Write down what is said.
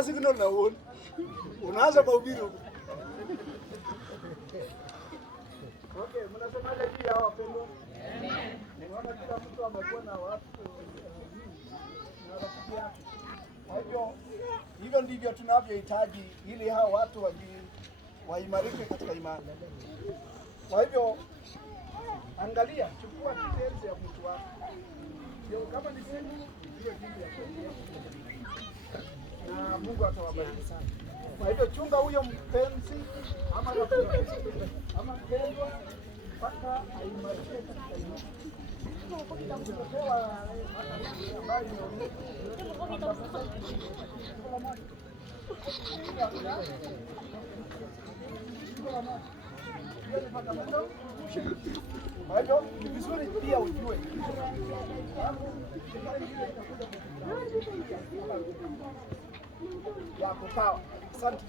kama signal na uone. Unaanza mahubiri huko. Okay, mnasemaje juu ya wapendwa? Amen. Nimeona kila mtu amekuwa na watu na rafiki yake. Kwa hivyo ndivyo tunavyohitaji ili hao watu waimarike katika imani. Kwa hivyo angalia, chukua details ya mtu wako. Ndio kama ni simu, ndio jinsi ya kuongea. Na Mungu atawabariki sana. Kwa hivyo chunga huyo mpenzi ama rafiki ama mpendwa mpaka aimarike katika imani. Kwa hivyo ni vizuri pia ujue ya kukawa. Asante.